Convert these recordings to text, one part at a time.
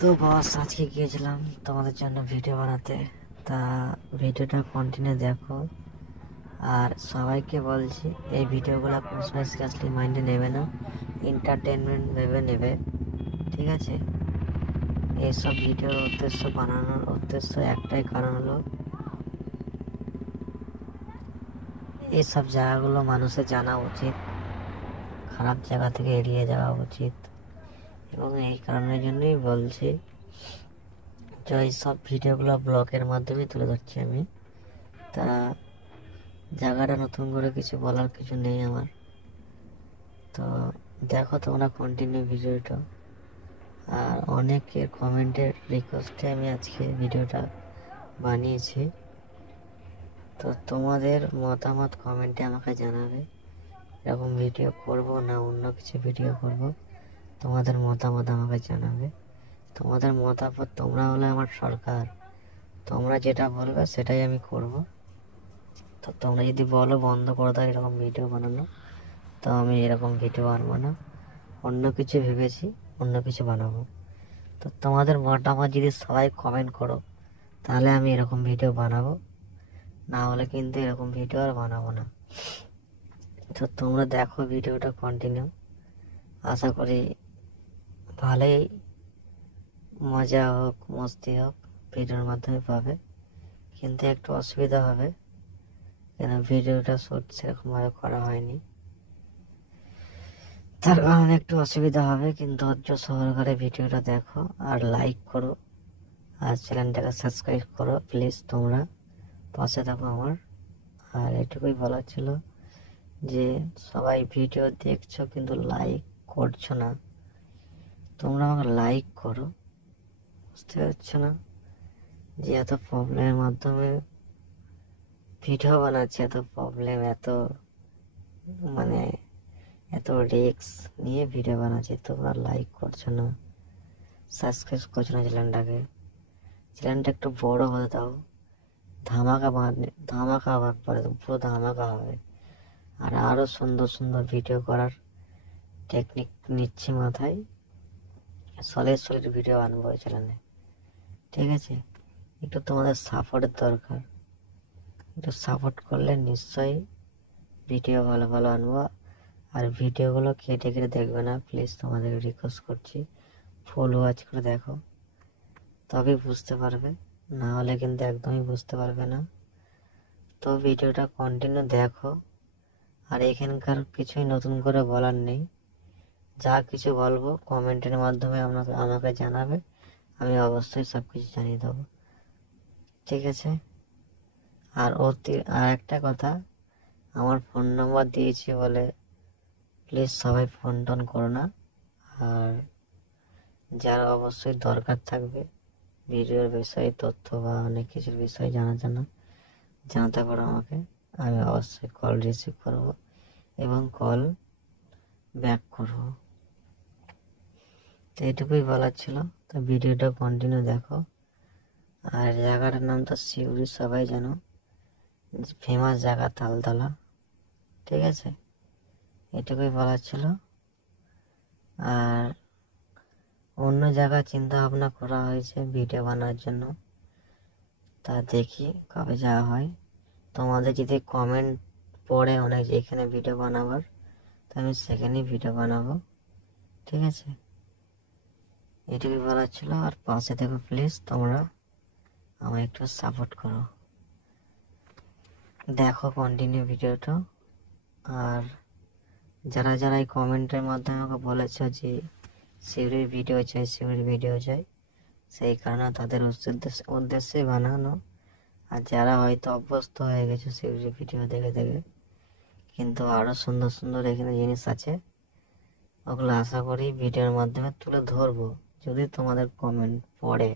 তো বস আজকে গিয়েছিলাম তোমাদের জন্য ভিডিও বানাতে। তা ভিডিওটা কন্টিনিউ দেখো। আর সবাইকে বলছি এই ভিডিওগুলো কোনো সময় সিরিয়াসলি মাইন্ডে নেবে না, এন্টারটেনমেন্ট ভেবে নেবে, ঠিক আছে? এইসব ভিডিওর উদ্দেশ্য বানানোর উদ্দেশ্য একটাই কারণ হলো এইসব জায়গাগুলো মানুষের জানা উচিত, খারাপ জায়গা থেকে এড়িয়ে যাওয়া উচিত। এবং এই কারণের জন্যই বলছি যে এইসব ভিডিওগুলো ব্লগের মাধ্যমে তুলে ধরছি আমি। তা জায়গাটা নতুন করে কিছু বলার কিছু নেই আমার। তো দেখো তোমরা কন্টিনিউ ভিডিওটা। আর অনেকের কমেন্টের রিকোয়েস্টে আমি আজকে ভিডিওটা বানিয়েছি। তো তোমাদের মতামত কমেন্টে আমাকে জানাবে, এরকম ভিডিও করব না অন্য কিছু ভিডিও করব। তোমাদের মতামত আমাকে জানাবে। তোমাদের মতামত, তোমরা হলে আমার সরকার, তোমরা যেটা বলবে সেটাই আমি করব। তো তোমরা যদি বলো বন্ধ করে দাও এরকম ভিডিও বানানো, তো আমি এরকম ভিডিও বানাবো না, অন্য কিছু ভেবেছি, অন্য কিছু বানাবো। তো তোমাদের মতামত যদি সবাই কমেন্ট করো তাহলে আমি এরকম ভিডিও বানাবো, না হলে কিন্তু এরকম ভিডিও আর বানাবো না। তো তোমরা দেখো ভিডিওটা কন্টিনিউ, আশা করি ভালোই মজা হোক মস্তি হোক ভিডিওর মাধ্যমে পাবে। কিন্তু একটু অসুবিধা হবে, কেন ভিডিওটা শ্যুট সেরকমভাবে করা হয়নি, তার কারণে একটু অসুবিধা হবে। কিন্তু ধৈর্য সহকারে ভিডিওটা দেখো আর লাইক করো, আর চ্যানেলটাকে সাবস্ক্রাইব করো প্লিজ, তোমরা পাশে থাকো আমার। আর এটুকুই বলার ছিল যে সবাই ভিডিও দেখছো কিন্তু লাইক করছো না, তোমরা আমাকে লাইক করো। বুঝতে পারছো না যে এত প্রবলেমের মাধ্যমে ভিডিও বানাচ্ছি, এত প্রবলেম, এত মানে এত রিস্ক নিয়ে ভিডিও বানাচ্ছি, তোমরা লাইক করছো না, সাবস্ক্রাইব করছো না চ্যানেলটা একটু বড় হতে দাও। ধামাকা একবারে পুরো ধামাকা হবে। আর আরও সুন্দর সুন্দর ভিডিও করার টেকনিক নিচ্ছি মাথায়, সলিড ভিডিও আনবো এই চ্যানেলে, ঠিক আছে? একটু তোমাদের সাপোর্টের দরকার, একটু সাপোর্ট করলে নিশ্চয়ই ভিডিও ভালো ভালো আনবো। আর ভিডিওগুলো কেটে কেটে দেখবে না প্লিজ, তোমাদের রিকোয়েস্ট করছি। ফুল ওয়াচ করে দেখো, তবে বুঝতে পারবে, না হলে কিন্তু একদমই বুঝতে পারবে না। তো ভিডিওটা কন্টিনিউ দেখো। আর এখানকার কিছুই নতুন করে বলার নেই, যা কিছু বলবো কমেন্টের মাধ্যমে আমাকে জানাবে, আমি অবশ্যই সব কিছু জানিয়ে দেবো, ঠিক আছে? আর একটা কথা, আমার ফোন নাম্বার দিয়েছি বলে প্লিজ সবাই ফোন টোন করো না। আর যারা অবশ্যই দরকার থাকবে ভিডিওর বিষয়ে তথ্য বা অনেক কিছুর বিষয়ে জানাতে পারো আমাকে, আমি অবশ্যই কল রিসিভ করবো এবং কল ব্যাক করবো। তো এটুকুই বলার ছিল। তো ভিডিওটা কন্টিনিউ দেখো। আর জায়গাটার নাম তো সিউড়ি, সবাই জানো, ফেমাস জায়গা তালতলা, ঠিক আছে? এটুকুই বলার ছিল। আর অন্য জায়গা চিন্তা ভাবনা করা হয়েছে ভিডিও বানানোর জন্য, তা দেখি কবে যাওয়া হয়। তোমাদের যদি কমেন্ট পড়ে অনেক যে এখানে ভিডিও বানাবার, তো আমি সেখানেই ভিডিও বানাবো, ঠিক আছে? এটুকুই বলার ছিল। আর পাশে দেখো প্লিজ, তোমরা আমায় একটু সাপোর্ট করো, দেখো কন্টিনিউ ভিডিওটা। আর যারা যারা এই কমেন্টের মাধ্যমে আমাকে বলেছ যে শিউরির ভিডিও চাই, সেই কারণে তাদের উদ্দেশ্যে বানানো। আর যারা হয়তো অভ্যস্ত হয়ে গেছে শিউরির ভিডিও দেখে দেখে, কিন্তু আরও সুন্দর সুন্দর এখানে জিনিস আছে, ওগুলো আশা করি ভিডিওর মাধ্যমে তুলে ধরবো যদি তোমাদের কমেন্ট পড়ে,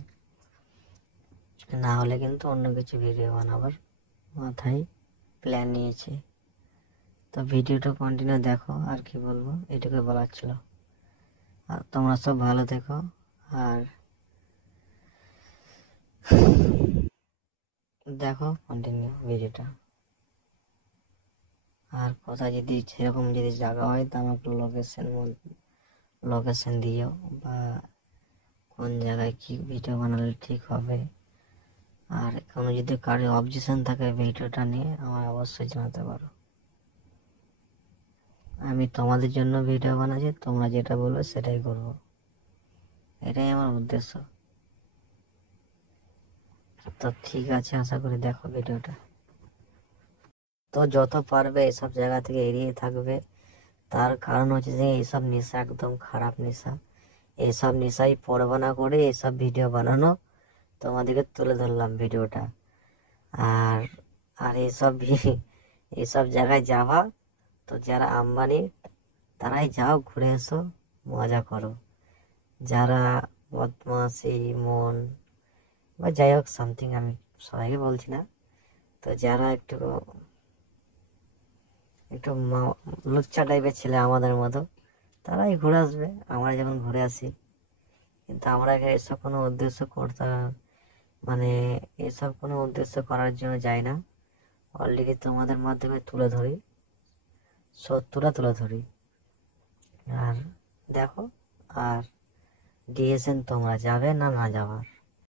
না হলে কিন্তু অন্য কিছু ভিডিও বানাবার মাথায় প্ল্যান নিয়েছি। তো ভিডিওটা কন্টিনিউ দেখো, আর কি বলবো, এটুকুই বলার ছিল। আর তোমরা সব ভালো থেকো। আর দেখো কন্টিনিউ ভিডিওটা। আর কোথায় যদি সেরকম যদি জায়গা হয় তো আমাকে লোকেশন দিও, বা কোন জায়গায় কি ভিডিও বানালে ঠিক হবে, আর কোনো যদি কারো অবজেকশন থাকে ভিডিওটা নিয়ে আমায় অবশ্যই জানাতে পারো। আমি তোমাদের জন্য ভিডিও বানাচ্ছি, তোমরা যেটা বলবে সেটাই করবো, এটাই আমার উদ্দেশ্য। তো ঠিক আছে, আশা করি দেখো ভিডিওটা। তো যত পারবে এসব জায়গা থেকে এড়িয়ে থাকবে, তার কারণ হচ্ছে যে এইসব নেশা একদম খারাপ নেশা। এইসব নেশাই পড়বা করে এইসব ভিডিও বানানো, তোমাদেরকে তুলে ধরলাম ভিডিওটা। আর আর এইসব জায়গায় যাওয়া, তো যারা আম্বানি তারাই যাও, ঘুরে এসো, মজা করো। যারা বদমাশি মন বা যাই হোক সামথিং, আমি সবাইকে বলছি না, তো যারা একটু একটু লুচ্চা টাইপের ছেলে আমাদের মতো, তারাই ঘুরে আসবে, আমরা যেমন ঘুরে আসি। কিন্তু আমরা এসব কোনো উদ্দেশ্য করতে, মানে এসব কোনো উদ্দেশ্য করার জন্য যাই না। অলরেডি তোমাদের মাধ্যমে তুলে ধরি, সত্যটা তুলে ধরি। আর দেখো, আর ডিসিশন তোমরা যাবে না না যাওয়ার।